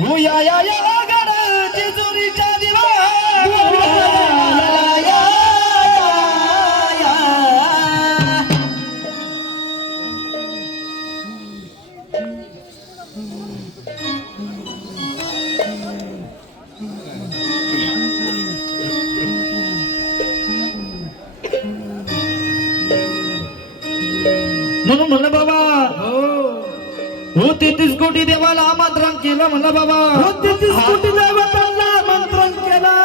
हो या गड जेजुरीच्या दिवा म्हणून म्हणलं बाबा हो 33 कोटी देवाला आमंत्रण केलं म्हणलं बाबा हो 33 कोटी देवतांना आमंत्रण केलं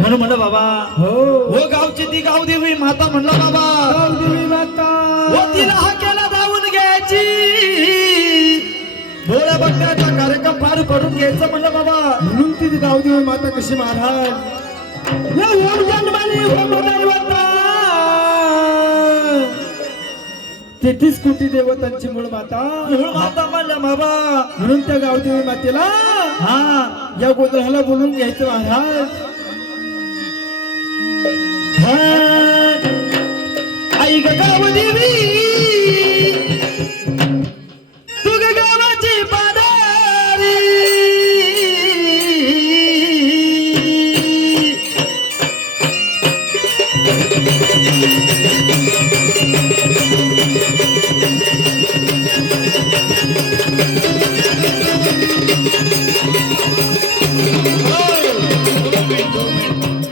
म्हणून म्हणलं बाबा हो गावची ती गावदेवी माता म्हणलं बाबा गावदेवी माता हो तिला हाकेला जाऊन घ्यायची भोळ्या बघण्याचा कार्यक्रम पार करून घ्यायचं म्हणलं बाबा म्हणून ती गावदेवी माता कशी महाराज या ओम जन्माली ओम दैवता 33 कोटी देवतांची मूळ माता म्हणलं बाबा म्हणून त्या गावदेवी मातेला या गोंधळाला बोलून घ्यायचं महाराज आई ग गावदेवी तू ग गावाची पादारी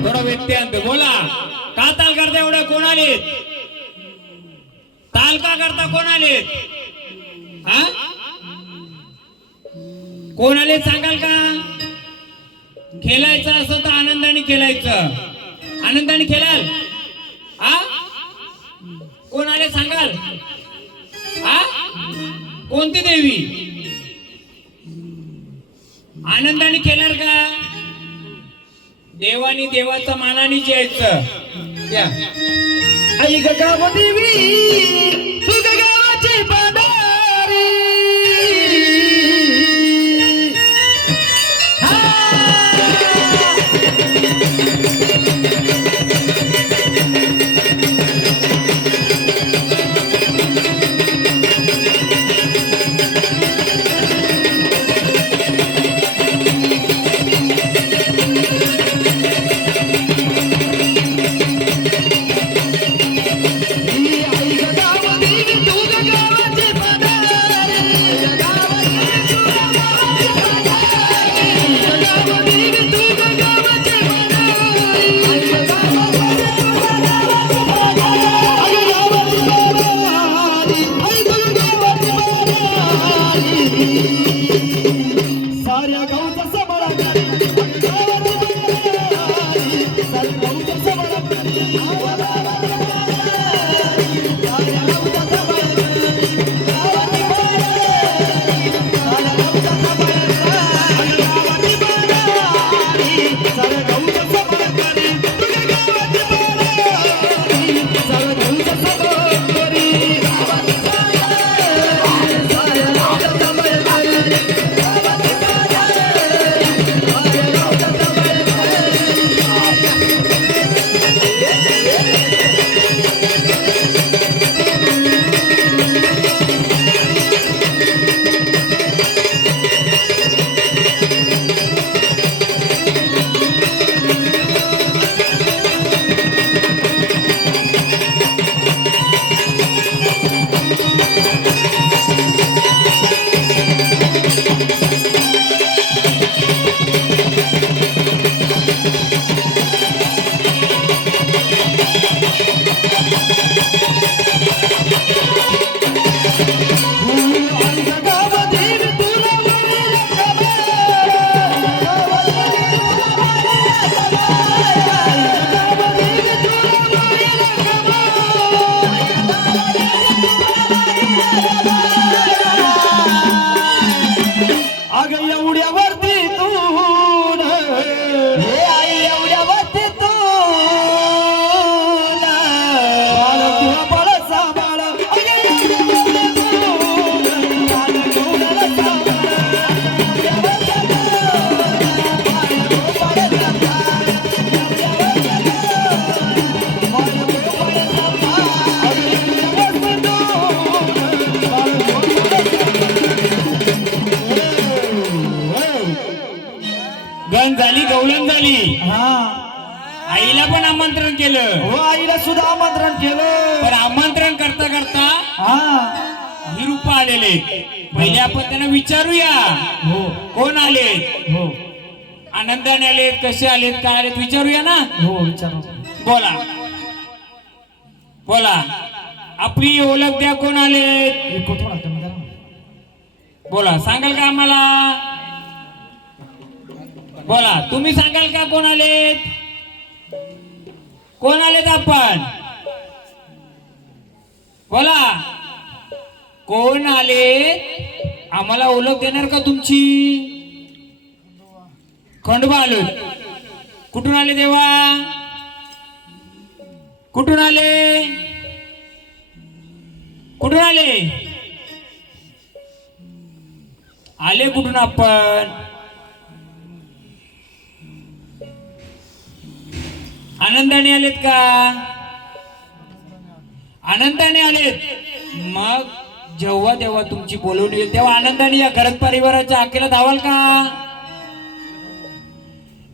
थोडा व्यत्यंत बोला का ताल करता एवढं कोण आले ताल का करता कोण आले हा कोण आले सांगाल का खेळायचं असं तर आनंदाने खेळायचं आनंदाने खेळाल हा कोण आले सांगाल हा कोणती देवी आनंदाने खेळणार का देवानी देवाचा मानाने जायचं या आई ग गावदेवी तू ग गावाची पादारी केलं हो आईला सुद्धा आमंत्रण केलं. पण आमंत्रण करता करता हा ही रूप आलेले. पहिले आपण त्यांना विचारूया हो कोण आले, हो आनंदाने आलेत, कसे आलेत, काय आलेत विचारूया ना. हो विचारा. बोला बोला, आपली ओळख द्या, कोण आलेत. इको थोडा कमी करा. बोला, सांगाल का आम्हाला. बोला, तुम्ही सांगाल का कोण आलेत, कोण आलेत आपण. बोला कोण आले, आम्हाला ओळख देणार का तुमची. खंडोबा आलो. कुठून आले देवा, कुठून आले, कुठून आले, आले कुठून आपण. आनंदाने आलेत का, आनंदाने आलेत. मग जेव्हा तेव्हा तुमची बोलवणी येईल तेव्हा आनंदाने या घरात परिवाराच्या आखेला धावाल का.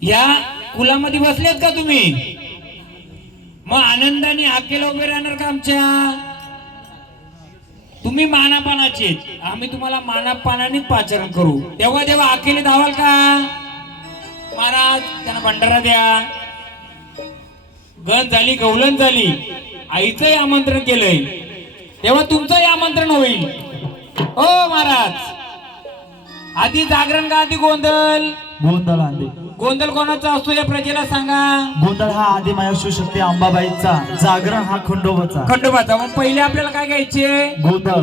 या कुलामध्ये बसलेत का तुम्ही, मग आनंदाने हाकेला उभे राहणार का आमच्या. तुम्ही मानापानाचे, आम्ही तुम्हाला मानापानाने पाचारण करू. तेव्हा तेव्हा हाकेले धावाल का. महाराज त्यांना भंडारा द्या. गण झाली, गवलन झाली, आईचंही आमंत्रण केलंय तेव्हा तुमचंही आमंत्रण होईल. हो महाराज, आधी जागरण का आधी गोंधळ. गोंधळ आंदे. गोंधळ कोणाचा असतो या प्रजेला सांगा. गोंधळ हा आदि माया शिवशक्ती अंबाबाईचा, जागरण हा खंडोबाचा. खंडोबाचा. मग पहिले आपल्याला काय घ्यायचे, गोंधळ.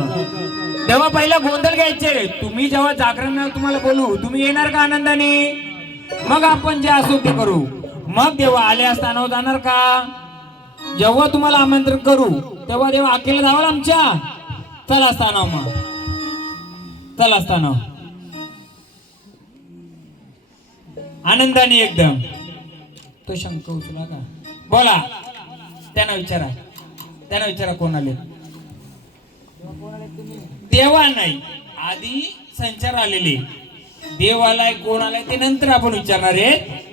तेव्हा पहिला गोंधळ घ्यायचे. तुम्ही जेव्हा जागरण तुम्हाला बोलू, तुम्ही येणार का आनंदाने. मग आपण जे असो ते करू. मग देवा आल्या स्थानावर जाणार का. जेव्हा तुम्हाला आमंत्रण करू तेव्हा देवा अकेला धावाल आमच्या. चला स्थानावर, मग चला स्थानावर आनंदाने एकदम. तो शंख उचला का. बोला, त्यांना विचारा, त्यांना विचारा कोण आले. देवा नाही, आधी संचार आलेले. देव आलाय, कोण आलाय ते नंतर आपण विचारणार आहे.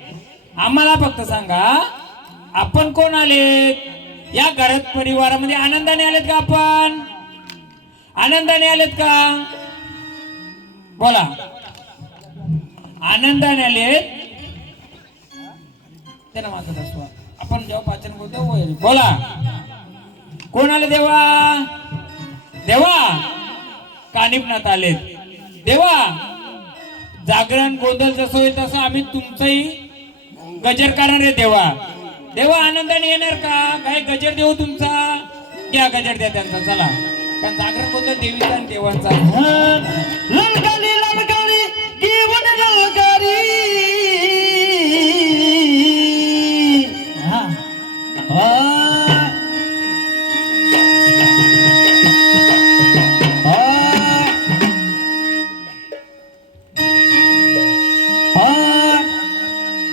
आम्हाला फक्त सांगा आपण कोण आलेत. या घरात परिवारामध्ये आनंदाने आलेत का आपण, आनंदाने आलेत का. बोला, आनंदाने आलेत. त्यांना माझं बसवा. आपण जेव्हा पाचन करतो. बोला कोण आले देवा. देवा कानिपनाथ आलेत. देवा जागरण गोंधळ जसं होईल तसं आम्ही तुमचंही गजर करणार आहे. देवा देवा आनंदाने येणार का. काय गजर देऊ तुमचा. घ्या गजर द्या त्यांचा. चला, कारण जागरण गोंधळ देवीचा आणि देवांचा. ललकारी ललकारी जीवन ललकारी. हा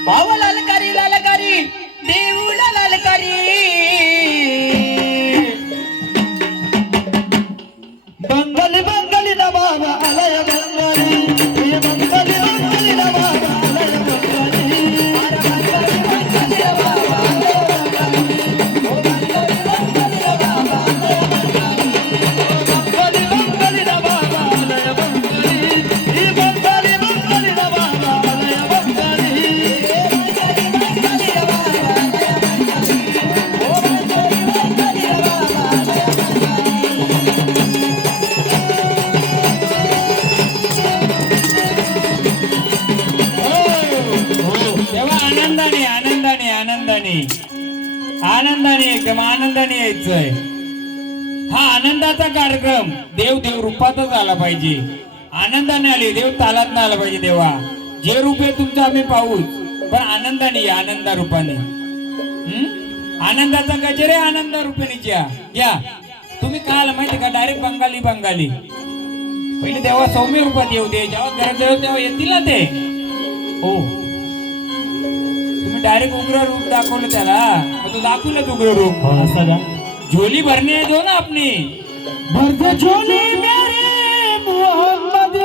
भाव ललकारी ललकारी, देऊला ललकारी. बंगाली बंगाली ना बाबा आलाय बंगाली. हे बंगाली बंगाली ना बाबा आलाय बंगाली. अरे बंगाली बंगाली रे बाबा आलाय बंगाली. ओ बंगाली बंगाली रे बाबा आलाय बंगाली. बंगाली बंगाली ना बाबा आलाय बंगाली. हे बंगाली बंगाली ना बाबा आलाय बंगाली. तेव्हा आनंदाने आनंदाने आनंदाने आनंदाने एकदम आनंदाने यायचंय. हा आनंदाचा कार्यक्रम देव देव रूपातच आला पाहिजे. आनंदाने आले, देव तालात आला पाहिजे. देवा जे रूप आहे तुमचं आम्ही पाहूच, पण आनंदाने या, आनंदा रूपाने. आनंदाचा गजर आहे, आनंदा रूपाने घ्या. तुम्ही काय आला माहिती का, डायरेक्ट बंगाली बंगाली. पहिले देवा सौम्य रूपात येऊ दे. जेव्हा गरज येऊ तेव्हा येतील ना ते. हो, तुम्ही डायरेक्ट उग्र रूप दाखवलं त्याला, मग तो दाखवलं उग्र रूप. असं का. झोली भरने दो ना अपनी. भरते झोली मेरे मोहम्मद,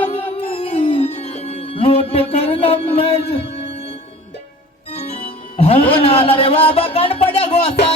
लोट करना मैं. कोण आला रे बाबा गणपत्या गोसा.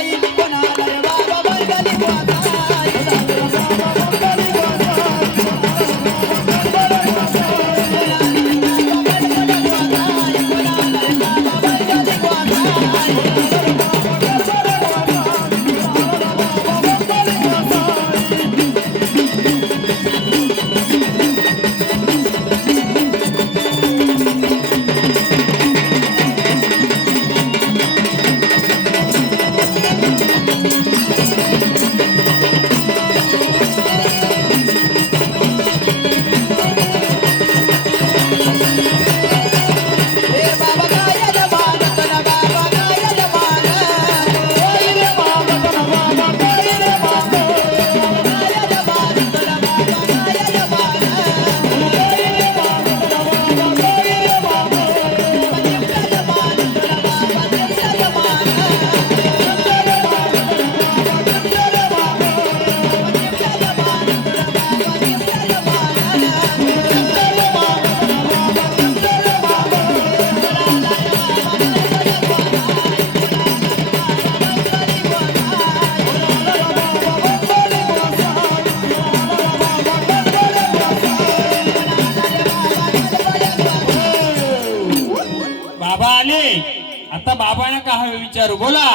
आता बाबांना का हवे विचारू, बोला.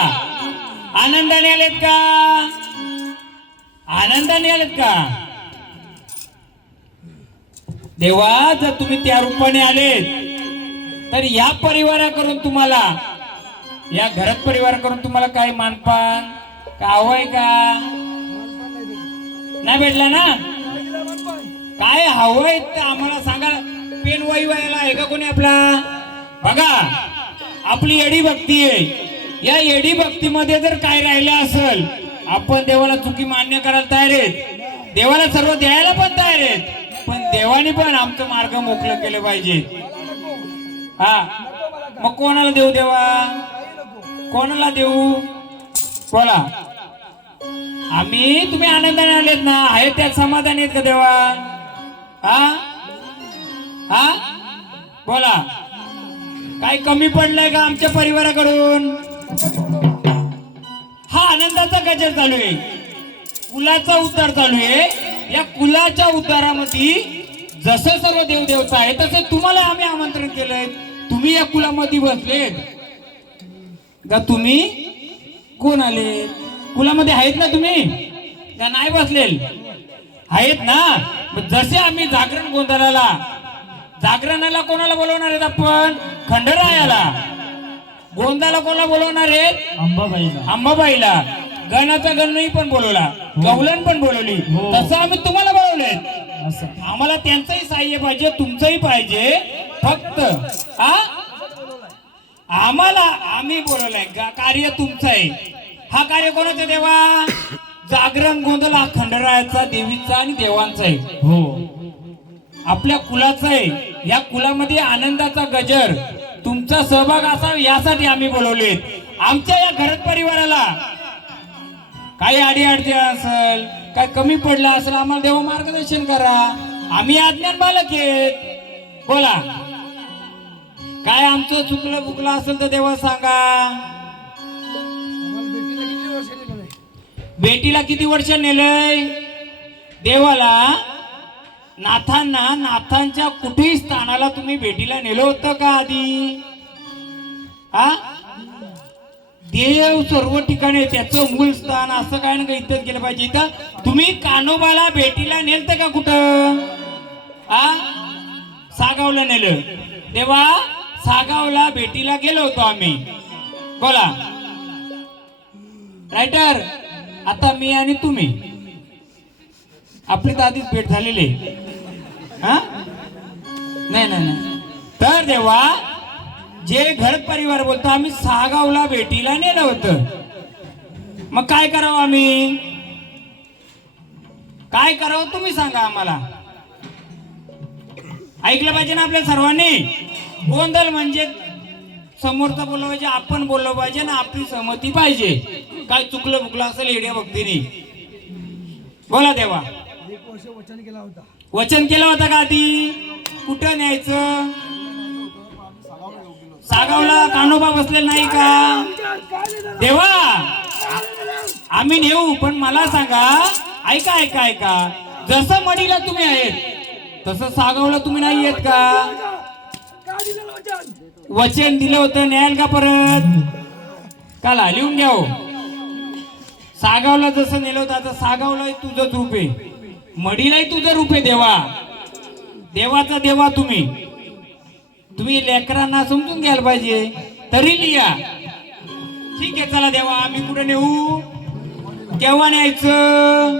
आनंदाने आलेत का? आनंदाने आलेत का? देवा, जर तुम्ही त्या रूपाने आलेत तर या परिवाराकडून तुम्हाला, या घरात परिवाराकडून तुम्हाला काही मानपान का हवंय का? नाही भेटला ना? काय हवंय तर आम्हाला सांगा. पेन वही व्हायला आहे का कोणी आपला? बघा, आपली येडी भक्ती आहे. या येडी भक्तीमध्ये जर काय राहिलं असेल, आपण देवाला चुकी मान्य करायला तयार आहेत, देवाला सर्व द्यायला पण तयार आहेत, पण देवाने पण आमचं मार्ग मोकळं केलं पाहिजे. हा, मग कोणाला देऊ देवा? कोणाला देऊ? बोला. आम्ही, तुम्ही आनंदाने आलेत ना? आहेत त्यात समाधानी आहेत का देवा? हा हा, बोला. काय कमी पडलंय का आमच्या परिवाराकडून? हा आनंदाचा गजर चालू आहे, कुलाचा उद्धार चालू आहे. या कुलाच्या उद्धारामध्ये जसे सर्व देवदेवता आहे तसे तुम्हाला आम्ही आमंत्रण केलंय. तुम्ही या कुलामध्ये बसलेत का? तुम्ही कोण आले? कुलामध्ये आहेत ना तुम्ही का नाही बसलेल? आहेत ना? जसे आम्ही जागरण गोंधळाला, जागरणाला कोणाला बोलवणार आहेत आपण? खंडरायाला. गोंधाला कोणाला बोलवणार आहेत? अंबाबाईला. अंबाबाईला. गणाचा गणही पण बोलवला, गवलन पण बोलवली. तसं आम्ही तुम्हाला बोलवले. आम्हाला त्यांचंही सहाय्य पाहिजे, तुमचंही पाहिजे. फक्त आम्हाला, आम्ही बोलवलंय, कार्य तुमचं आहे. हा कार्य कोणाचा देवा? जागरण गोंधळ हा खंडरायाचा, देवीचा आणि देवांचा आहे. हो, आपल्या कुलाचा आहे. या कुलामध्ये आनंदाचा गजर, तुमचा सहभाग असावा यासाठी आम्ही बोलवले. आमच्या या घरात परिवाराला काही अडीअडचणी असेल, काय कमी पडला असेल, आम्हाला देवा मार्गदर्शन करा. आम्ही अज्ञान बालक आहेत. बोला, काय आमचं चुकलं बुकलं असेल तर देवा सांगा. बेटीला किती वर्ष नेलंय? देवाला, नाथांना, नाथांच्या कुठेही स्थानाला तुम्ही भेटीला नेलं होतं का आधी? हा, देव सर्व ठिकाणी त्याचं मूळ स्थान, असं काय ना काही इथंच गेलं पाहिजे. इथं तुम्ही कान्होबाला भेटीला नेलत का कुठं? सागावला नेलं. तेव्हा सागावला भेटीला गेलो होतो आम्ही. बोला रायटर. आता मी आणि तुम्ही, आपली तर आधीच भेट झालेली. हा, नाही नाही नाही. तर देवा, जे घर परिवार बोलतो, आम्ही सागावला भेटीला नेलं होतं. मग काय करावं आम्ही? काय करावं तुम्ही सांगा आम्हाला. ऐकलं पाहिजे ना आपल्या सर्वांनी. गोंधळ म्हणजे समोरचा बोललं पाहिजे, आपण बोललो पाहिजे ना, आपली सहमती पाहिजे. काय चुकलं बुकलं असेल येड्या भक्तीने. बोला देवा. वचन केलं होतं का आधी? कुठं न्यायचं? सागावला कान्होबा बसले नाही का? देवा, आम्ही नेऊ, पण मला सांगा, ऐका ऐका ऐका, जसं मडीला तुम्ही आहेत तसं सागावला तुम्ही नाही येत का? वचन दिलं होतं, न्याल का परत? काला लिहून घ्या. सागावला जसं नेलं होतं, आता सागावला तुझंच रूप आहे, मडीलाही तुझं रूप आहे. देवा, देवाचा देवा तुम्ही. तुम्ही लेकरांना समजून घ्यायला पाहिजे. तरी लिहा. ठीक आहे, चला देवा, आम्ही कुठे नेऊ? केव्हा न्यायचं?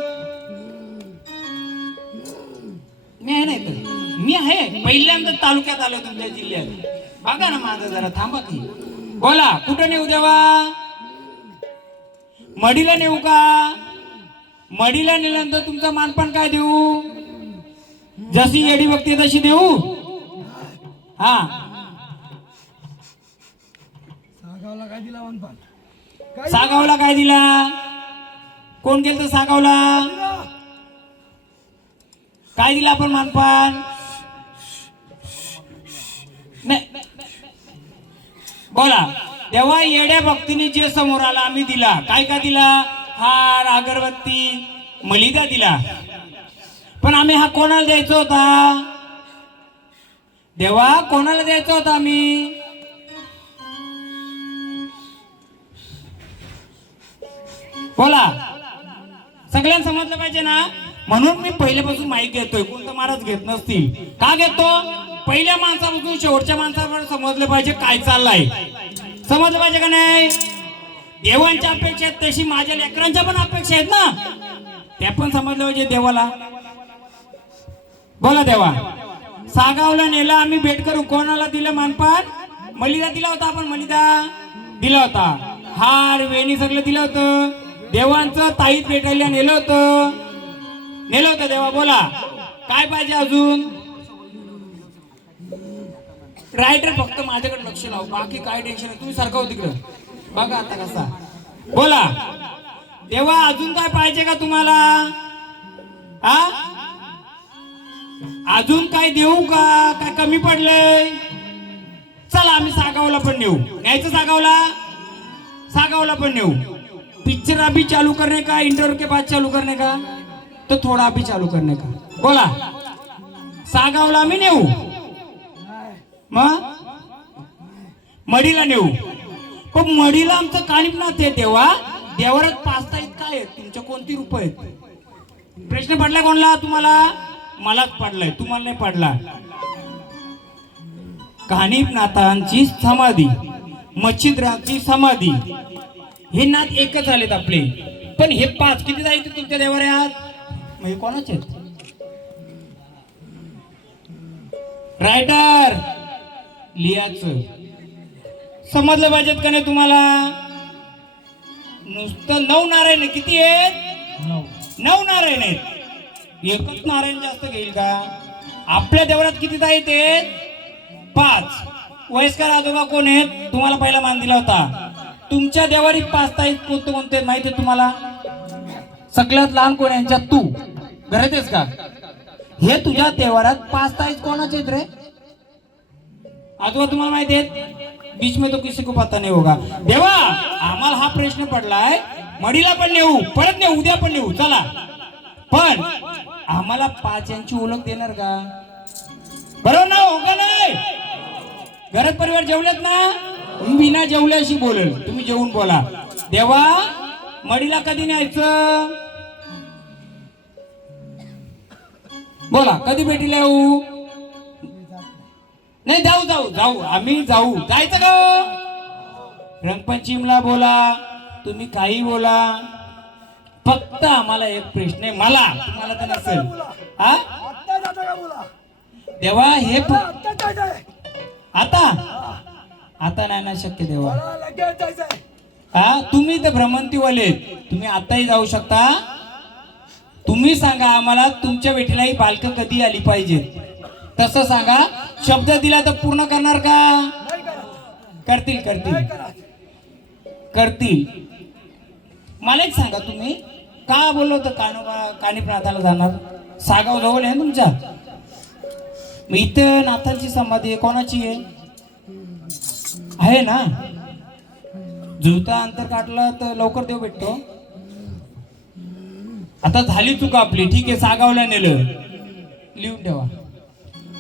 मी नाही तर मी आहे, पहिल्यांदा तालुक्यात आलो तुमच्या जिल्ह्यात. बघा ना माझं जरा, थांबा की. बोला, कुठं नेऊ देवा? मडीला नेऊ का? मडीला नेल्यानंतर तुमचा मानपान काय देऊ? जशी येडी बघते तशी देऊ? हा, सागावला काय दिला मानपान? सागावला काय दिला? कोण गेलं सागावला? काय दिला आपण मानपान? नाही, बोला. तेव्हा येड्या भक्तीने जे समोर आला आम्ही दिला. काय का दिला? हार, अगरबत्ती, मलिदा दिला. पण आम्ही हा कोणाला द्यायचा होता? देवा, कोणाला द्यायचा होता आम्ही? बोला. सगळ्यांना समजलं पाहिजे ना, म्हणून मी पहिल्यापासून माईक घेतोय. कोणतं महाराज घेत नसतील. का घेतो? पहिल्या माणसापासून शेवटच्या माणसापर्यंत समजलं पाहिजे काय चाललंय. समजलं पाहिजे का नाही? देवांच्या अपेक्षा आहेत तशी माझ्या लेकरांच्या पण अपेक्षा आहेत ना, त्या पण समजलं पाहिजे देवाला. बोला. देवा सागावला नेलं आम्ही भेट करू. कोणाला दिलं मानपान? मलिदा दिला होता आपण. मलिदा दिला होता. हार वेणी सगळं दिलं होतं. देवांचं ताईत भेटायला नेलं होतं. देवा. बोला काय पाहिजे अजून? रायटर फक्त माझ्याकडे लक्ष लावू, बाकी काय टेन्शन आहे. तुम्ही सारखं हो तिकडं. बघा आता कसा. बोला. देवा अजून काय पाहिजे का तुम्हाला? हा अजून काय देऊ का? काय कमी पडलंय? चला आम्ही सागावला पण नेऊ. न्यायचं सागावला पण नेऊ. पिक्चर अभी चालू करने का, इंटरव्यू के बाद चालू करने का, तो थोड़ा अभी चालू करने का. बोला. सागावला आम्ही नेऊ. मग मडीला नेऊ. पण मडीला आमचं कानिपनाथ आहे. देवा देवारात पाचता काय आहेत तुमच्या? कोणती रूप आहेत? प्रश्न पडलाय कोणला तुम्हाला? मलाच पडलाय, तुम्हाला नाही पडला. कानिपनाथांची समाधी, मच्छिंद्राची समाधी, हे नाथ एकच आलेत आपले. पण हे पाच किती जायचे तुमच्या देवाऱ्यात? मग हे कोणाचे आहेत? रायटर लिहायचं समजलं पाहिजेत का नाही तुम्हाला? नुसतं 9 नारायण किती आहेत? 9 नारायण आहेत. एकच नारायण जास्त घेईल का? आपल्या देवळात किती ताईत आहेत? 5. वयस्कर आजोबा कोण आहेत? तुम्हाला पहिला मान दिला होता. तुमच्या देवारी 5 ताईत कोणते माहिती आहे तुम्हाला? सगळ्यात लहान कोण? यांच्यात तू घरात आहेस का? हे तुझ्या देवारात 5 ताईत कोणाचे आहेत रे? आजोबा तुम्हाला माहिती आहेत? बीच में तो किसी को पता नहीं होगा. देवा आम्हाला हा प्रश्न पडलाय. मडीला पण नेऊ, परत नेऊ, उद्या पण नेऊ. चला. पण आम्हाला 5 यांची ओळख देणार का? बरोबर ना? हो का नाही? घरात परिवार जेवलेत ना? बिना जेवल्याशी बोलेल. तुम्ही जेवून बोला. देवा मडीला कधी न्यायचं? बोला. कधी भेटीला येऊ? नाही जाऊ आम्ही जाऊ. जायचं का? रंगपंचमीला बोला, तुम्ही काही बोला. फक्त आम्हाला एक प्रश्न आहे. मला तुम्हाला तर नसेल. हा देवा हे आता नाही ना शक्य देवा. हा तुम्ही तर भ्रमंतीवाले, तुम्ही आताही जाऊ शकता. तुम्ही सांगा आम्हाला तुमच्या भेटीला ही बालक कधी आली पाहिजे तसं सांगा. शब्द दिला तर पूर्ण करणार का? करतील. मला एक सांगा, तुम्ही का बोललो होतं कानिपनाथाला जाणार? सागाव जवळ आहे तुमच्या. मग इथं नाथांची समाधी आहे. कोणाची आहे ना? जुळता अंतर काढलं तर लवकर देव भेटतो. आता झाली चुका आपली. ठीक आहे, सागावला नेलं. लिहून ठेवा.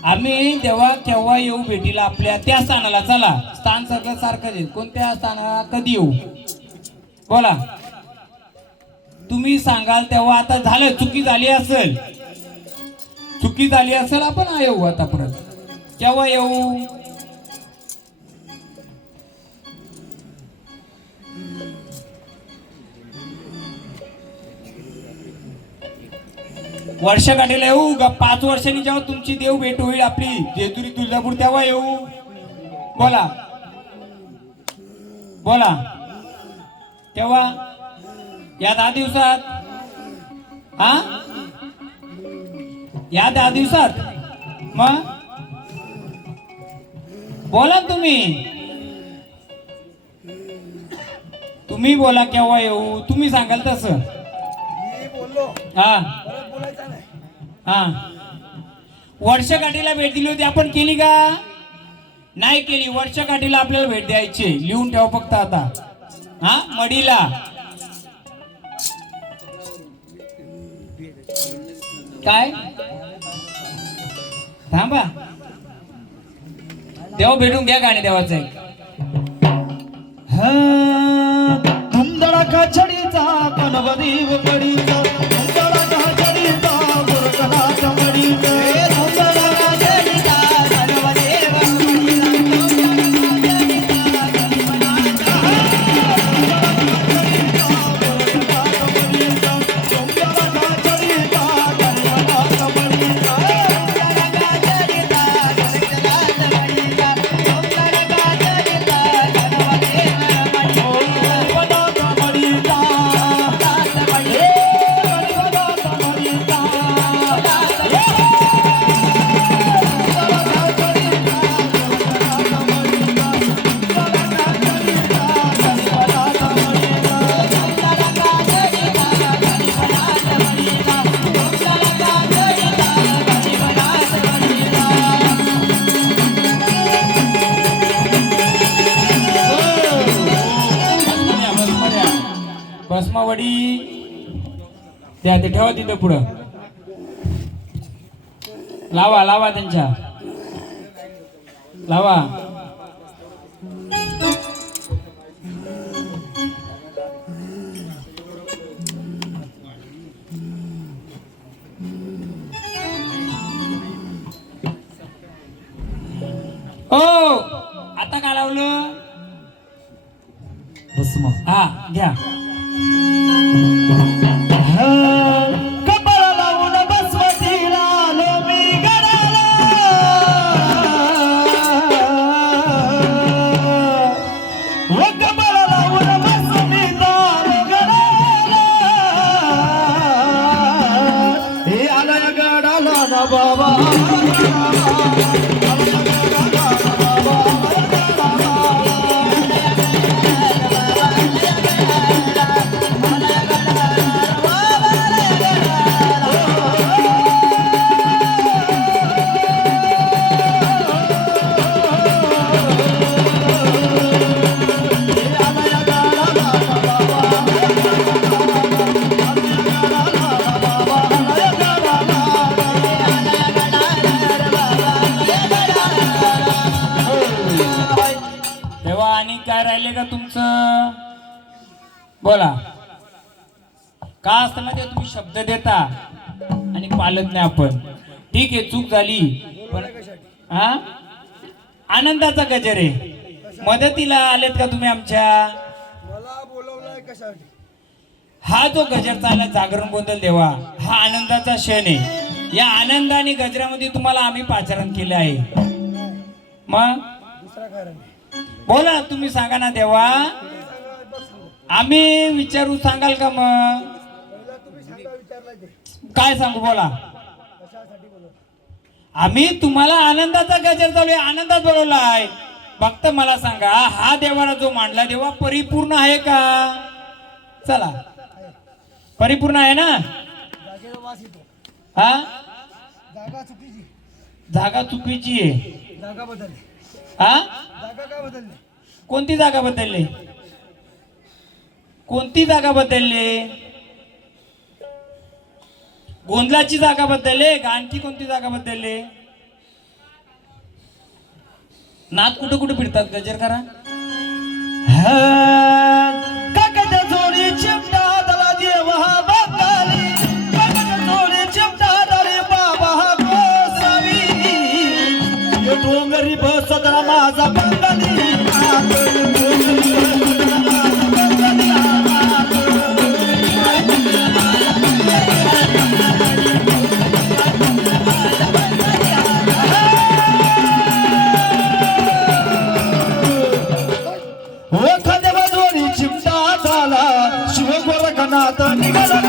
आम्ही तेव्हा केव्हा येऊ भेटीला आपल्या त्या स्थानाला? चला. स्थान सगळं सारखंच आहे. कोणत्या स्थानाला कधी येऊ? बोला. तुम्ही सांगाल तेव्हा. आता झालं, चुकी झाली असेल आपण येऊ. आता परत केव्हा येऊ? वर्षगाठीला येऊ का? 5 वर्षांनी जेव्हा तुमची देव भेट होईल आपली जेजुरी तुळजापूर, तेव्हा येऊ. बोला. तेव्हा या 10 दिवसात? या 10 दिवसात? मग बोला. तुम्ही बोला केव्हा येऊ. तुम्ही सांगाल तसं. वर्षगाठीला भेट दिली होती आपण, केली का? नाही केली. वर्षगाठीला आपल्याला भेट द्यायची. लिहून ठेवा फक्त आता. मडीला काय? थांबा. देवा भेटून घ्या. गाणे देवाचं. धुमधडाका छडी कणीचा कणवरीव कडीचा मंगळाचा जडीचा गुरुकनाचा मडीचा भस्मावडी त्या ते ठेवा तिथं पुढं लावा लावा त्यांच्या लावा ओ आता काय लावलं भस्म हा घ्या कपाळा लावून बसवतीला आलो मी गडाला व कपाळा लावून बसवीला आलो गडाला हे आलय गडाला ना बाबा तेव्हा आणि काय राहिले का तुमचं बोला का असतं माहिती तुम्ही शब्द देता आणि पालत नाही आपण ठीक आहे चूक झाली पण हा आनंदाचा गजर आहे मदतीला आलेत का तुम्ही आमच्या मला बोलवलंय कशासाठी हा जो गजर चालला जागरण गोंधळ देवा हा आनंदाचा क्षण आहे या आनंद आणि गजरामध्ये तुम्हाला आम्ही पाचारण केलं आहे मग दुसरा काय राहिला बोला ना तुम्ही सांगा ना देवा आम्ही विचारू सांगाल का मग पहिला तुम्ही सांगा विचारलाय ते काय सांगू बोला कशासाठी बोलवलं आम्ही तुम्हाला आनंदाचा गजर चालू आहे आनंदात बोलवलाय फक्त मला सांगा हा देवाला जो मांडला देवा परिपूर्ण आहे का चला परिपूर्ण आहे ना जागेचा वास येतो हा जागा चुकीची जागा चुकीची आहे जागा बदलली हा जागा काय बदलली कोणती जागा बदलली कोणती जागा बदलली गोंधळाची जागा बदलली का आणखी कोणती जागा बदलली नात कुठं कुठं फिरतात गजर करा काकाच्या जोडी चिमटा दला देव हा बंगाली काकाच्या जोडी चिमटा दले बाबा हा गोसावी हे डोंगरी बसदरा माझा बंगाली एखाद्या बाजूनी चिमटा झाला शिवगोरखनाथ निघाला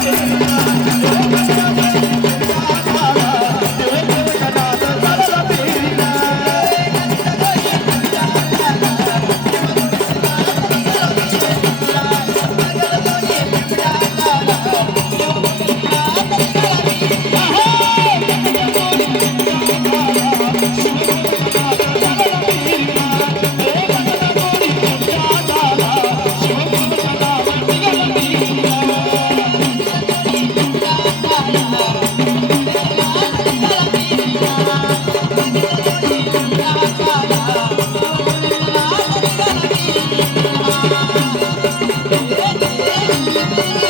Thank you.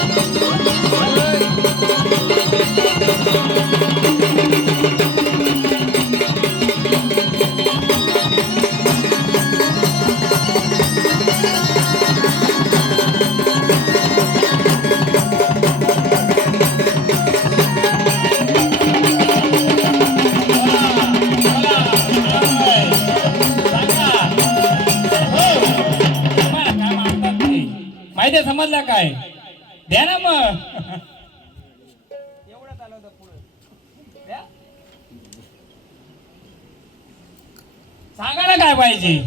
समजला काय? द्या ना मग. सांगा ना काय पाहिजे,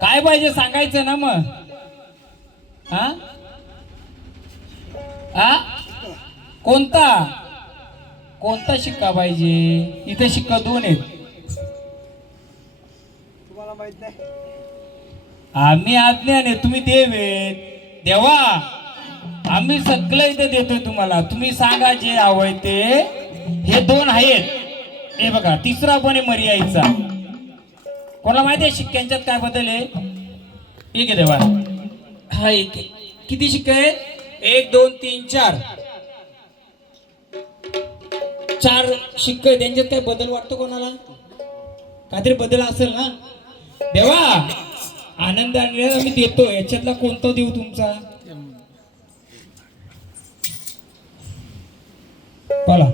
काय पाहिजे सांगायचं ना मग. हा हा कोणता कोणता शिक्का पाहिजे? इथे शिक्का 2 आहेत. तुम्हाला माहित नाही? आम्ही अज्ञान आहे, तुम्ही देव आहेत. देवा आम्ही सगळं इथे देतोय तुम्हाला, तुम्ही सांगा जे हवंय ते. हे 2 आहेत. हे बघा, तिसरा पण आहे मर्याईचा. कोणाला माहिती आहे शिक्क्यांच्यात काय बदल आहे? एक आहे देवा, हा एक आहे. किती शिक्के आहेत? 1 2 3 4 4 शिक्के. त्यांच्यात काय बदल वाटतो कोणाला? काहीतरी बदल असेल ना. देवा आनंदाने आम्ही देतो, याच्यातला कोणता देऊ तुमचा? बोला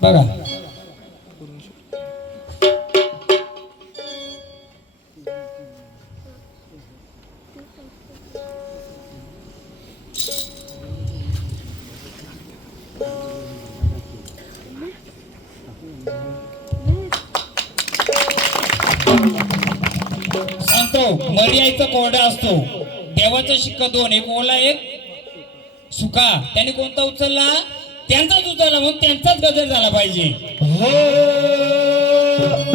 बघा. सांगतो, मर्यायचा कोरडा असतो. देवाचा शिक्का 2, एक ओला एक सुका. त्याने कोणता उचलला? त्यांचाच उचलला, म्हणून त्यांचाच गजर झाला पाहिजे. हो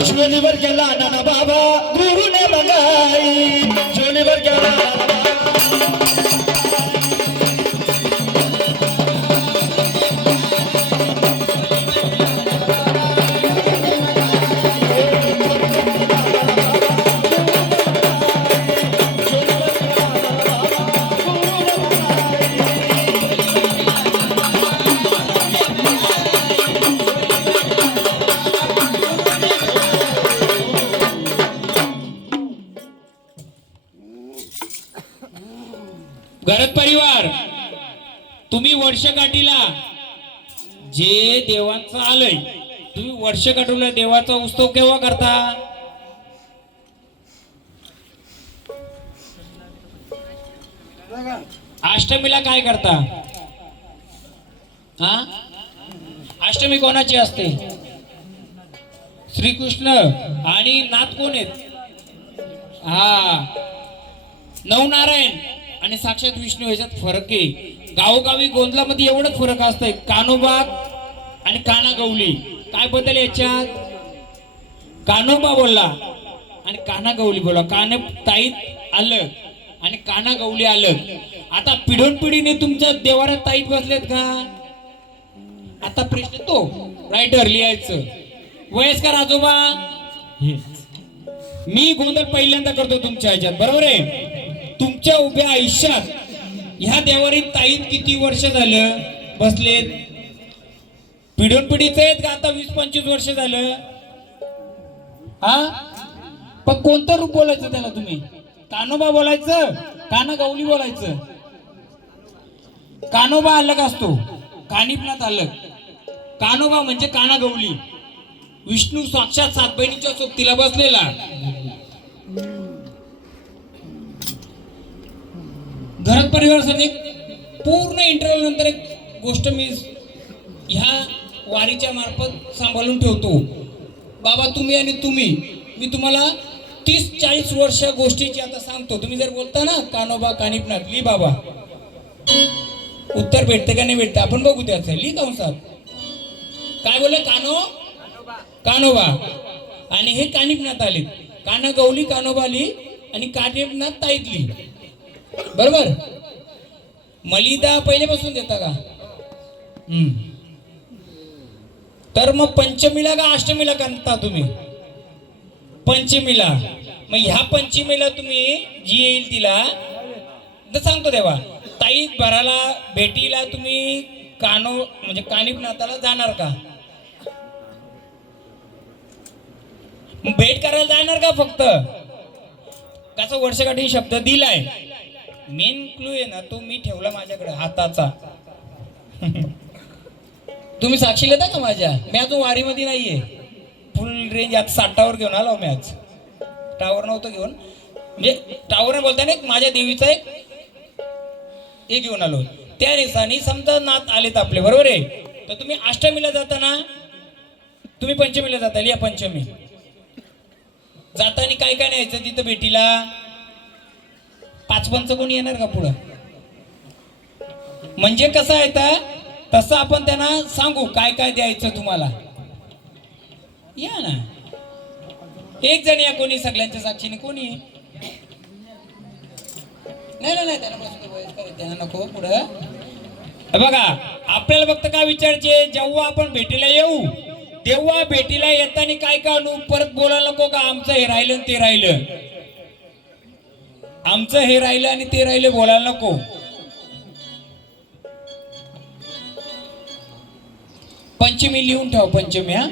जोलीवर गेला नाना बाबा गुरुने बघाई, जोलीवर गेला नाना बाबा. घरात परिवार, तुम्ही वर्षगाठीला जे देवांचं आलंय, तुम्ही वर्षगाठीला देवाचा उत्सव केव्हा करता? अष्टमीला काय करता? हा अष्टमी कोणाची असते? श्रीकृष्ण. आणि नाथ कोण आहेत? हा नवनारायण आणि साक्षात विष्णू. ह्याच्यात फरक आहे. गावोगावी गोंधळामध्ये एवढंच फरक असतंय, कान्होबा आणि काना गवली. काय बदल याच्यात? कान्होबा बोलला आणि काना गवली बोला. कान ताईत आलं आणि काना गवली आलं. आता पिढोन पिढीने तुमच्या देवाऱ्यात ताईत बसलेत का? आता प्रश्न तो रायटर लिहायचं. वयस्कर आजोबा, मी गोंधळ पहिल्यांदा करतो तुमच्या ह्याच्यात, बरोबर आहे? तुमच्या उभ्या आयुष्यात ह्या देवारीत ताईत किती वर्ष झालं बसलेत? पिढोन पिढीचे आहेत का आता 20-25 वर्ष झालं? हा पण कोणतं रूप बोलायचं त्याला तुम्ही? कान्होबा बोलायचं, काना गवली बोलायचं? कान्होबा अलग असतो, कानिपनाथ अलग. कान्होबा म्हणजे काना गवली, विष्णू साक्षात 7 बहिणीच्या सोबतीला बसलेला. घरात परिवारासाठी पूर्ण इंटरव्ह्यू नंतर एक गोष्ट मी ह्या वारीच्या मार्फत सांभाळून ठेवतो. बाबा तुम्ही आणि तुम्ही, मी तुम्हाला 30-40 वर्ष गोष्टीची आता सांगतो. तुम्ही जर बोलता ना कान्होबा कानिपनाथ, ली बाबा, उत्तर भेटते का नाही भेटते आपण बघू त्याचं. ली कंसात काय बोलले? कान्होबा आणि हे कानिपनाथ आले. काना गवली कान्होबा आली आणि कानिपनाथ ताईतली, बरोबर? मलिदा पहिल्यापासून देता का? तर मग पंचमीला का अष्टमीला करता तुम्ही? पंचमीला. मग ह्या पंचमीला तुम्ही जी येईल तिला तर सांगतो तेव्हा ताईत भराला भेटीला तुम्ही म्हणजे कानिपनाथाला जाणार का? भेट करायला जाणार का? फक्त कसा वर्षगाठी शब्द दिलाय, मेन क्लू आहे ना तो मी ठेवला माझ्याकडे हाताचा. तुम्ही साक्षी लेता का माझ्या? मी अजून वारीमध्ये नाहीये, फुल रेंज आता 60वर घेऊन आलो मी आज. टावर नव्हतं घेऊन, म्हणजे टावर बोलताना एक माझ्या देवीचा एक हे घेऊन आलो. त्या दिवसानी समजा नाथ आलेत आपले, बरोबर आहे. तर तुम्ही अष्टमीला जाताना, तुम्ही पंचमीला जाताल, या पंचमी जाताना काय काय न्यायचं तिथं भेटीला? पाचपंच कोणी येणार का पुढं? म्हणजे कसं आहे तर तसं आपण त्यांना सांगू काय काय द्यायचं तुम्हाला. या ना, एक जण या, कोणी सगळ्यांच्या साक्षीने कोणी. नाही नाही नाही, त्यांना बसू दे, वयस्कर आहे, त्यांना नको पुढं. बघा, आपल्याला फक्त काय विचारायचे, जेव्हा आपण भेटीला येऊ तेव्हा भेटीला येताना काय काय आणू? परत बोलायला नको का आमचं हे राहिलं आणि ते राहिलं, आमचं हे राहिलं आणि ते राहिलं बोलायला नको. पंचमी लिहून ठेव, पंचमी. हा,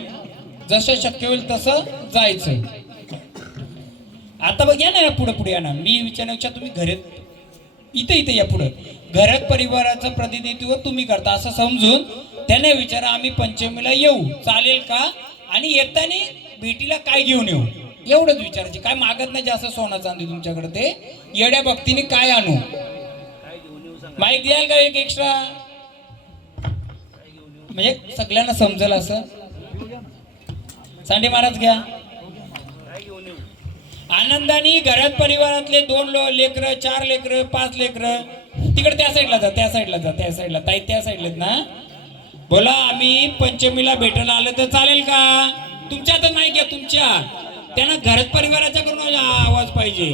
जसं शक्य होईल तसं जायचं. आता बघ, या ना पुढे पुढे, या ना. मी विचारण्यापेक्षा तुम्ही घरात इथे या पुढे, घरात परिवाराचं प्रतिनिधित्व तुम्ही करता असं समजून त्याने विचारा, आम्ही पंचमीला येऊ चालेल का, आणि येताना भेटीला काय घेऊन येऊ, एवढंच विचारायचे. काय मागत नाही जास्त सोनं चांदी तुमच्याकडे, ते येड्या भक्तीने काय आणू. माईक द्याल का एक एक्स्ट्रा, म्हणजे सगळ्यांना समजेल असं. सांडे महाराज घ्या. आनंदाने घरात परिवारातले 2 लेकरं, 4 लेकरं, 5 लेकरं, तिकडे त्या साईडला जा, त्या साईडला जा, त्या साईडला, ताई त्या साईडला ना. बोला, आम्ही पंचमीला भेटायला आलं तर चालेल का? तुमच्या हातात नाही घ्या, तुमच्या त्यांना घरात परिवाराच्या करून आवाज पाहिजे.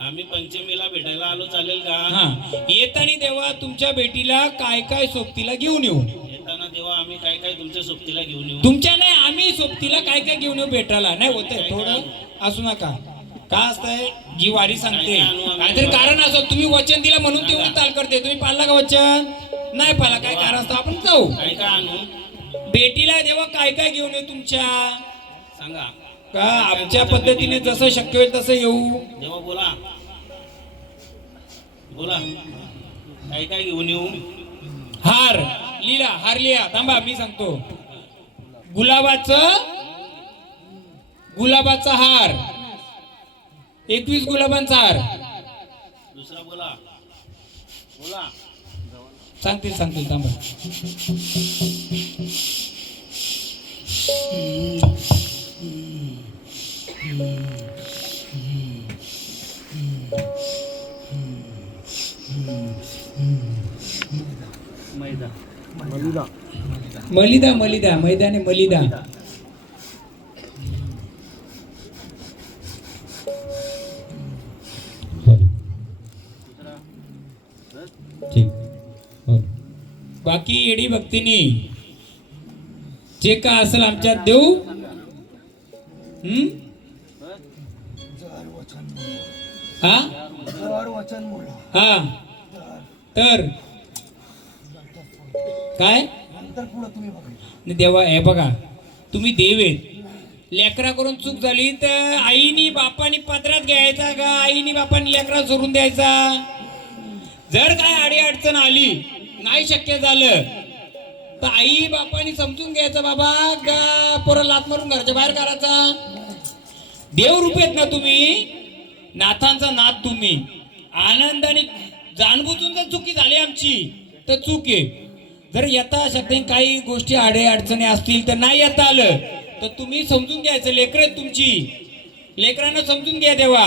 आम्ही पंचमीला भेटायला आलो चालेल का? हा, येताना तेव्हा तुमच्या भेटीला काय काय सोबतीला घेऊन येऊ. येताना तेव्हा आम्ही काय काय तुमच्या सोबतीला घेऊन येऊ. तुमच्या नाही, आम्ही सोबतीला काय काय घेऊन येऊ भेटायला. नाही होतंय थोडं असू नका. का असतंय, जी वारी सांगते काहीतरी कारण असो, तुम्ही वचन दिलं म्हणून तेवढी ताल करते. तुम्ही पाळला का वचन? नाही पाळला, काय कारण असतं, आपण जाऊ. काय काय आणू भेटीला तेव्हा काय काय घेऊन येऊ तुमच्या, सांगा. का आमच्या पद्धतीने जसं शक्य होईल तसं येऊ. तेव्हा बोला बोला, काय काय घेऊन येऊ. हार लिहा, हार लिहा. थांबा मी सांगतो. गुलाबाचा हार, 21 गुलाबांचा हार. दुसरा बोला बोला. सांगतील थांबा. मलिदा मैदाने मलिदा. ठीक. बाकी येडी भक्तीनी जे का असेल आमच्यात देऊ. हा हा, तर काय नंतर पुढे तुम्ही बघा. देवा, हे बघा, तुम्ही देव आहेत. लेकरा करून चूक झाली तर आईनी बापानी पदरात घ्यायचा का, आईनी बापानी लेकरा सोडून द्यायचा. जर काय अडी अडचण आली, नाही शक्य झालं तर आई बापानी समजून घ्यायचं, बाबा का पोरं लात मारून घरच्या बाहेर करायचा. देव रूप आहेत ना तुम्ही, नाथांचा नाथ तुम्ही. आनंदाने जाणबुजून जर चुकी झाली आमची तर चूक आहे. जर यथा शक्ती काही गोष्टी आडे अडचणी असतील तर नाही येता आलं तर तुम्ही समजून घ्यायचं. लेकर आहेत तुमची, लेकरांना समजून घ्या. देवा,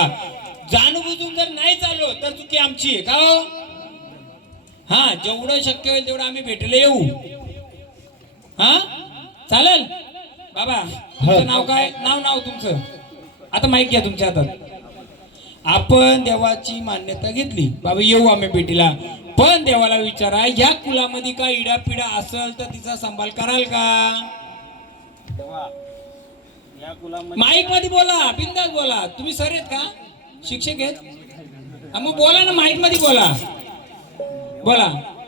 जाणबुजून जर नाही चाललो तर चुकी आमची आहे का हो? हा, जेवढं शक्य होईल तेवढं आम्ही भेटले येऊ. हा, चालेल बाबा. तुमचं नाव काय? नाव तुमचं. आता माहिती घ्या तुमच्या हातात. आपण देवाची मान्यता घेतली, बाबा येऊ आम्ही भेटीला. पण देवाला विचारा, या कुलामध्ये काय इडापिडा असेल तर तिचा सांभाळ कराल का? तेव्हा या कुलामध्ये माईक मध्ये बोला, बिंदास बोला. तुम्ही सर आहेत का, शिक्षक आहेत? मग बोला ना, माईक मध्ये बोला.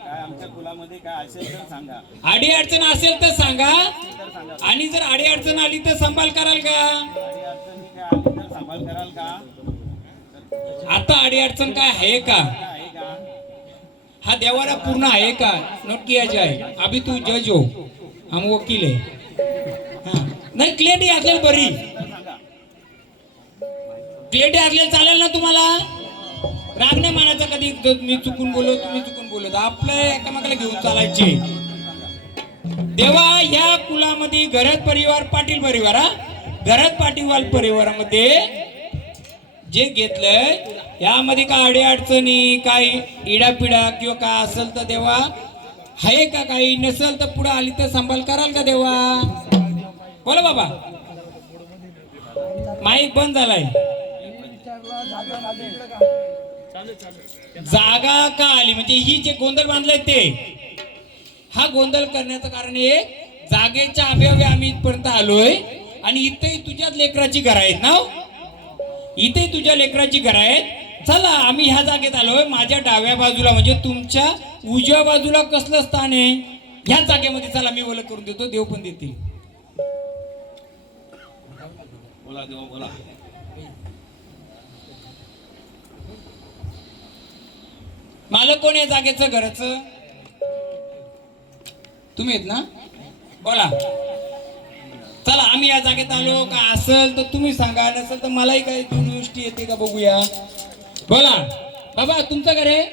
काय आमच्या कुलामध्ये काय असेल तर सांगा. आडी अडचण असेल तर सांगा, आणि जर आडी अडचण आली तर सांभाळ कराल का? आणि अडचणी काय आली तर सांभाळ कराल का? आता आडी अडचण काय आहे का? आहे का? हा देवारा पूर्ण आहे का? नोट किया जाए. अभी तू जज हो, हम वकील है. हाँ, नाही क्लिअरिटी असेल बरी. तर सांगा. क्लिअरिटी असलेलं चालेल ना तुम्हाला? राग नाही मानायचा कधी मी चुकून बोललो तुम्ही चुकून बोलत आपलं एकामेकाला घेऊन चालायचे. देवा ह्या कुलामध्ये घरात परिवार पाटील परिवार हा घरात पाटील परिवारामध्ये जे घेतलंय यामध्ये काय अडी अडचणी काही इडापिडा किंवा काय असेल तर देवा आहे का? काही नसेल तर पुढे आली तर सांभाळ कराल का देवा? बोला बाबा. माईक बंद झालाय. जागा का आली म्हणजे ही जे गोंधळ बांधलाय ते हा गोंधळ करण्याचं कारण हे जागेच्या अभावी आम्ही इथपर्यंत आलोय आणि इथे तुझ्याच लेकराची घर आहेत ना? इथे तुझ्या लेकराची घर आहेत. चला आम्ही ह्या जागेत आलोय. माझ्या डाव्या बाजूला म्हणजे तुमच्या उजव्या बाजूला कसलं स्थान आहे? ह्या जागेमध्ये चला मी ओळख करून देतो. देव पण देतील. बोला देवा बोला. मालक कोण आहे जागेचं घराचं? तुम्ही आहेत ना? बोला. चला आम्ही या जागेत आलो का असेल तर तुम्ही सांगा नसेल तर मलाही काही दृष्टी येते का बघूया. बोला बाबा तुमचं घर आहे.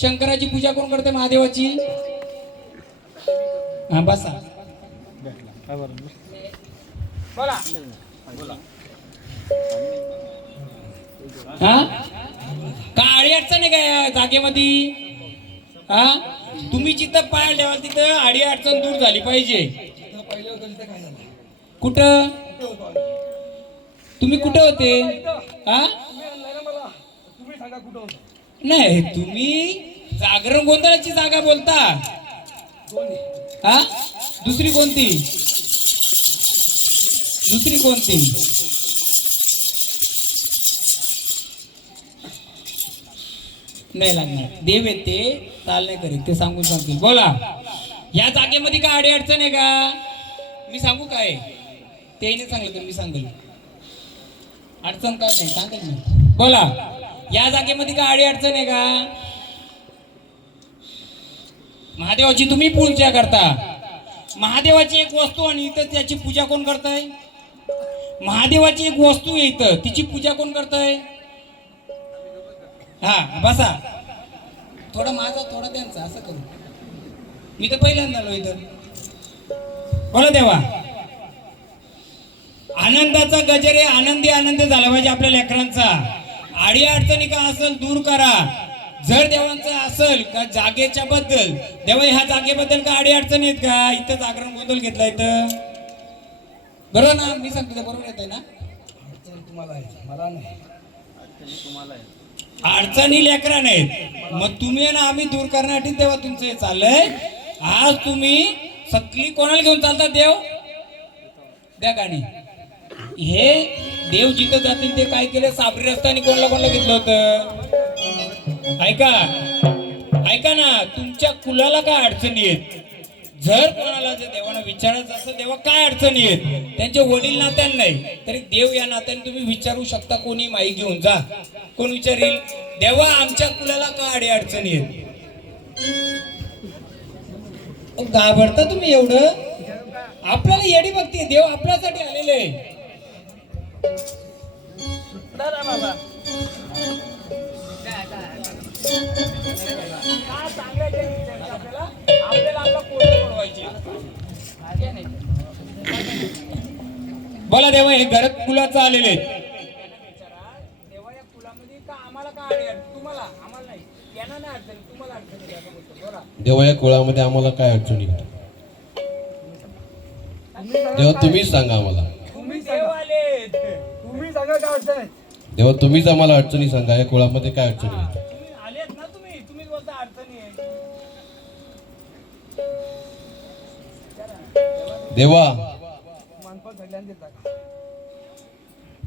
शंकराची पूजा कोण करते? महादेवाची. हा बसा. बोला हा काळी अडचण आहे काय जागेमध्ये? हा तुम्ही जिथं पाय ठेवाल तिथं आडी अडचण दूर झाली पाहिजे. कुठं तुम्ही कुठं होते? हा नाही तुम्ही जागरण गोंधळाची जागा बोलता. हा दुसरी कोणती? दुसरी कोणती? नाही लागणार. देव येते चाल नाही करीत ते सांगून सांगतील. बोला या जागेमध्ये काय अडी अडचण आहे का? मी सांगू काय? ते नाही सांगलं तर मी सांगेल. अडचण काय नाही सांगेल मी. बोला या जागेमध्ये काय अडी अडचण आहे का? महादेवाची तुम्ही पूजा करता. महादेवाची एक वस्तू आणि इथं त्याची पूजा कोण करताय? महादेवाची एक वस्तू आहे इथं तिची पूजा कोण करताय? हा बसा. थोडा माझा थोडा त्यांचा असं करू. मी तर पहिल्यांदा आलो इथं. बोला देवा आनंदाचा गजरे आनंदी आनंद झाला पाहिजे आपल्या लेकरांचा. आडी अडचणी का असेल दूर करा. जर देवांचं असेल का जागेच्या बद्दल देवा ह्या जागेबद्दल का आडी अडचणी आहेत का? इथं जागरण गोंधळ घेतला इथं बरोबर ना? मी सांगतो बरोबर येत आहे ना? तुम्हाला आहे मला नाही. तुम्हाला आहे. अडचणी लेकरा नाहीत मग तुम्ही ना आम्ही दूर करण्यासाठी तेव्हा तुमचं हे चाललंय. आज तुम्ही सकली कोणाला घेऊन चालता? देव द्या गाणी. हे देव जिथं जातील ते काय केलं? साबरी रस्त्याने कोणाला घेतलं होतं? ऐका ऐका ना तुमच्या कुलाला काय अडचणी आहेत? जर कोणाला जर देवाला विचारायचं असेल देवा काय अडचणी आहेत त्यांचे वडील नात्यानं नाही तरी देव या नात्याने तुम्ही विचारू शकता. कोणी माई घेऊन जा. कोण विचारील देवा आमच्या कुलाला काय अडी अडचणी आहेत? घाबरता तुम्ही एवढं? आपल्याला येडी भक्ती देव आपल्यासाठी आलेले आहे. बोला देवा हे घरात कुलाचं आलेले आहेत. देवा या कुलामध्ये का आम्हाला का अडी अडचण? तुम्हाला आम्हाला नाही यांना नाही अडचण तुम्हाला अडचण. बोला देवा या कुळामध्ये आम्हाला काय अडचणी आहेत? देवा तुम्हीच सांगा आम्हाला. तुम्ही देव आलेत. तुम्ही सांगा काय अडचण आहे? देवा तुम्हीच आम्हाला अडचणी सांगा. या कुळामध्ये काय अडचणी आहेत? तुम्ही आलेत ना तुम्हीच बोलता अडचणी आहे. देवा मानपान झाल्यानं दिलता का?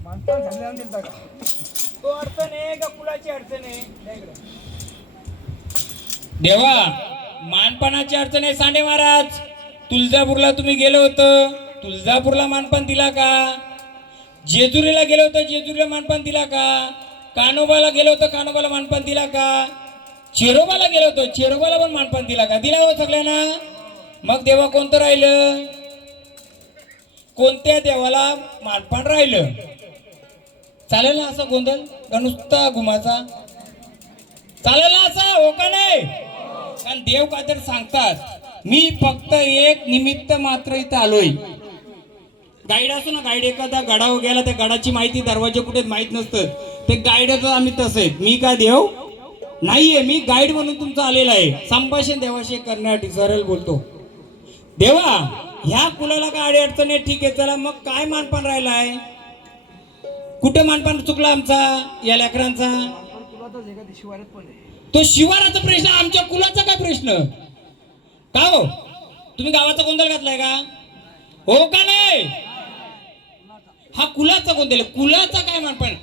मानपान झाल्यानं दिलता का? तो अडचण आहे का कुलाची अडचण आहे? द्या इकडं. देवा मानपानाची अडचण आहे. सांडे महाराज तुळजापूरला तुम्ही गेलो होतो. तुळजापूरला मानपान दिला का? जेजुरीला गेलो होतो. जेजुरीला मानपान दिला का? कानोबाला गेलो होतो. कानोबाला मानपान दिला का? चेरोबाला गेलो होतो. चेरोबाला पण मानपान दिला का? दिला हो सगळ्यांना. मग देवा कोणतं राहिलं? कोणत्या देवाला मानपान राहिलं? चालेल ना असा गोंधळ का नुसता घुमाचा? चालेल ना असा, हो का नाही? कारण देव काहीतरी सांगतात. मी फक्त एक निमित्त मात्र इथं आलोय. गाईड असो ना, गाईड एखादा गडावर गेला त्या गडाची माहिती दरवाजे कुठे माहित नसतं, ते गाईडच आम्ही तसं आहेत. मी काय देव नाहीये, मी गाईड म्हणून तुमचा आलेला आहे. संभाषण देवाशी करण्यासाठी सरळ बोलतो. देवा ह्या कुलाला काय अडचण आहे, ठीक आहे चला, मग काय मानपान राहिलाय? कुठं मानपान चुकला आमचा या लेकरांचा? कुलातच आहे का ते शिवारात पण आहे? तो शिवाराचा प्रश्न, आमच्या कुलाचा काय प्रश्न? का हो तुम्ही गावाचा गोंधळ घातलाय का? हो का नाही? हा कुलाचा गोंधळ, कुलाचा काय मानपान?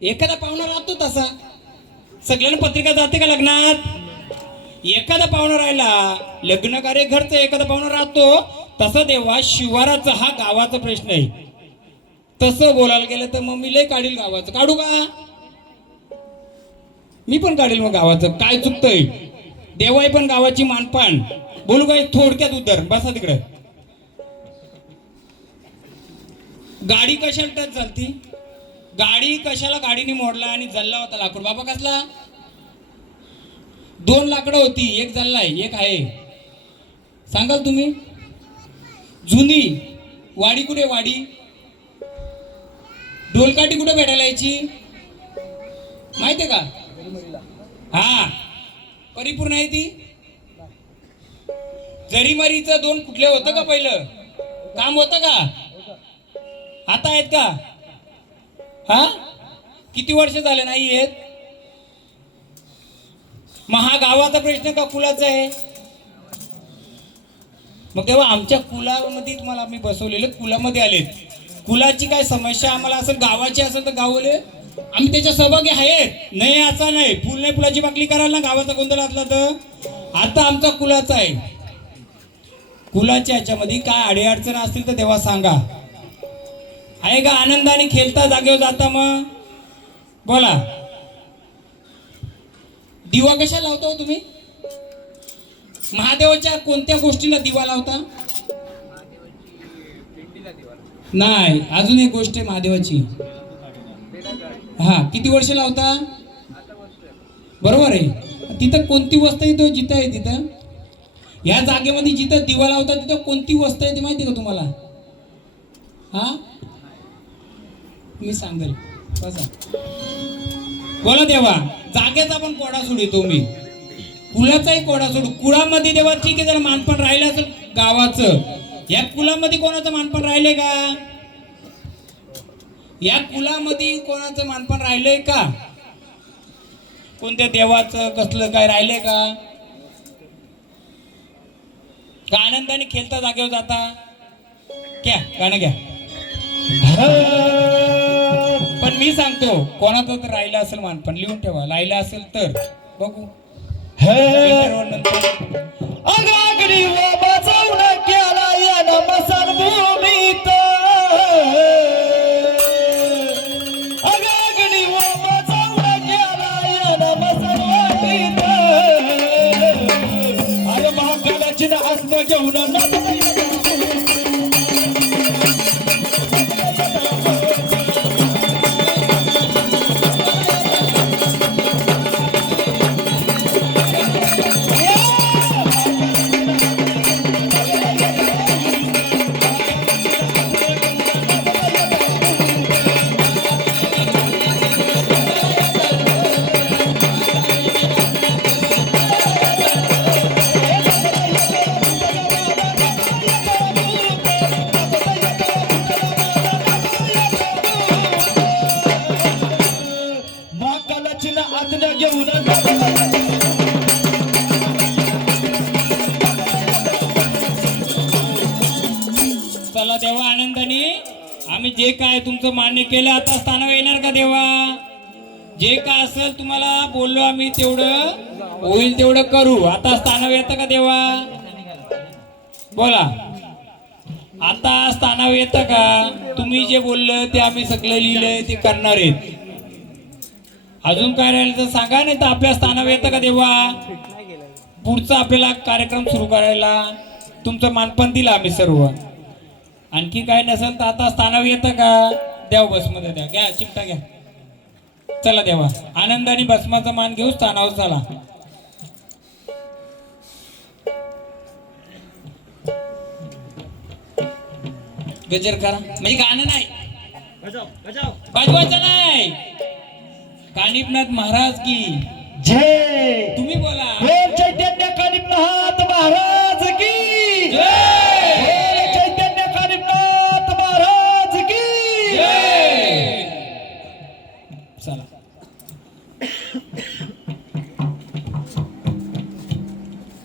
एखादा पाहुणा राहतो तसा, सगळ्यांना पत्रिका जाते का लग्नात? एखादा पाहुणा राहिला, लग्न कार्य घरचं एखादा पाहुणा राहतो तसं देवा शिवाराचा हा गावाचा प्रश्न आहे. तसं बोलायला गेलं तर मग मी लय काढील गावाचं. काढू का? मी पण काढील मग गावाचं. काय चुकतंय? देवाई पण गावाची मानपान बोलू काय? थोडक्यात उद्धर बसा तिकडे. गाडी कशाला टच झालती? गाडी कशाला गाडीने मोडला आणि जल्ला होता लाकूड? बाबा कसला? 2 लाकडं होती, एक जल्लाय एक आहे. सांगाल तुम्ही? जुनी वाडी कुठे? वाडी ढोलकाठी कुठे भेटायला यायची माहितीये का? हा परिपूर्ण आहे ती. जरीमरीचं 2 कुठले होतं का? पहिलं काम होतं का? आता आहेत का? हा किती वर्ष झाले नाही आहेत? मग हा गावाचा प्रश्न का कुलाचा आहे? मग तेव्हा आमच्या कुलामध्ये तुम्हाला आम्ही बसवलेलं, कुलामध्ये आलेत. कुलाची काय समस्या आम्हाला असेल, गावाची असेल तर गावले आम्ही त्याच्या सहभागी आहेत. नाही असा नाही, फुल नाही फुलाची बाकली करायला ना गावाचा गोंधळ असला तर. आता आमचा कुलाचा आहे. कुलाच्या ह्याच्यामध्ये काय अडीअडचण असतील तर तेव्हा सांगा. आहे का? आनंदाने खेळता जागेवर जाता मग बोला. दिवा कशाला लावता हो तुम्ही? महादेवाच्या कोणत्या गोष्टीला दिवा लावता? नाही, अजून एक गोष्ट आहे महादेवाची. हा किती वर्ष लावता? बरोबर आहे. तिथं कोणती वस्तू आहे? तो जिथं आहे तिथं, या जागेमध्ये जिथं दिवा लावता तिथं कोणती वस्तू आहे ती माहिती का तुम्हाला? हा मी सांगेल बसा. बोला देवा. जागेचा पण कोडा सोडतो मी, कुलाचाही कोडा सोडू. कुळामध्ये देवा ठीक आहे, जरा मानपण राहिलं असेल गावाचं. या कुलामध्ये कोणाचं मानपण राहिलंय का? या कुलामध्ये कोणाचं मानपण राहिलंय का? कोणत्या देवाचं कसलं काय राहिलंय का? का आनंदाने खेळता जागेवर जाता? क्या गाणं घ्या. पण मी सांगतो कोणाचं तर राहिलं असेल मानपण लिहून ठेवा. राहिलं असेल तर बघू. अगागडी व बसवला केला या नमसन भूमीत. अगागडी व बसवला केला या नमसन भूमीत. अरे महाकालाची ना असणं घेऊन महाकालाची ना आज्ञा घेऊन चला देवा आनंदाने आम्ही जे काय तुमचं मान्य केलं आता स्थानावर येणार का देवा? जे काय असेल तुम्हाला बोललो आम्ही तेवढं होईल तेवढं करू. आता स्थानावर येतं का देवा? बोला. आता स्थानावर येतं का? तुम्ही जे बोललं ते आम्ही सगळं लिहिलंय ते करणार आहेत. अजून काय राहिलं तर सांगा, नाही तर आपल्या स्थानावर येतं का देवा? पुढचा आपल्याला कार्यक्रम सुरू करायला तुमचं मानपण दिलं आम्ही सर्व. आणखी काय नसेल तर आता स्थानावर येतं का द्या भस्म द्या, घ्या चिमटा घ्या. चला देवा, आनंदाने भस्माचा मान घेऊ स्थानावर चला. गजर करा, म्हणजे गाणं नाही, वाजवायचं नाही. कानिपनाथ महाराज की जय. तुम्ही बोला. बोल चैतन्य कानिपनाथ महाराज की जय. बोल चैतन्य कानिपनाथ महाराज की चला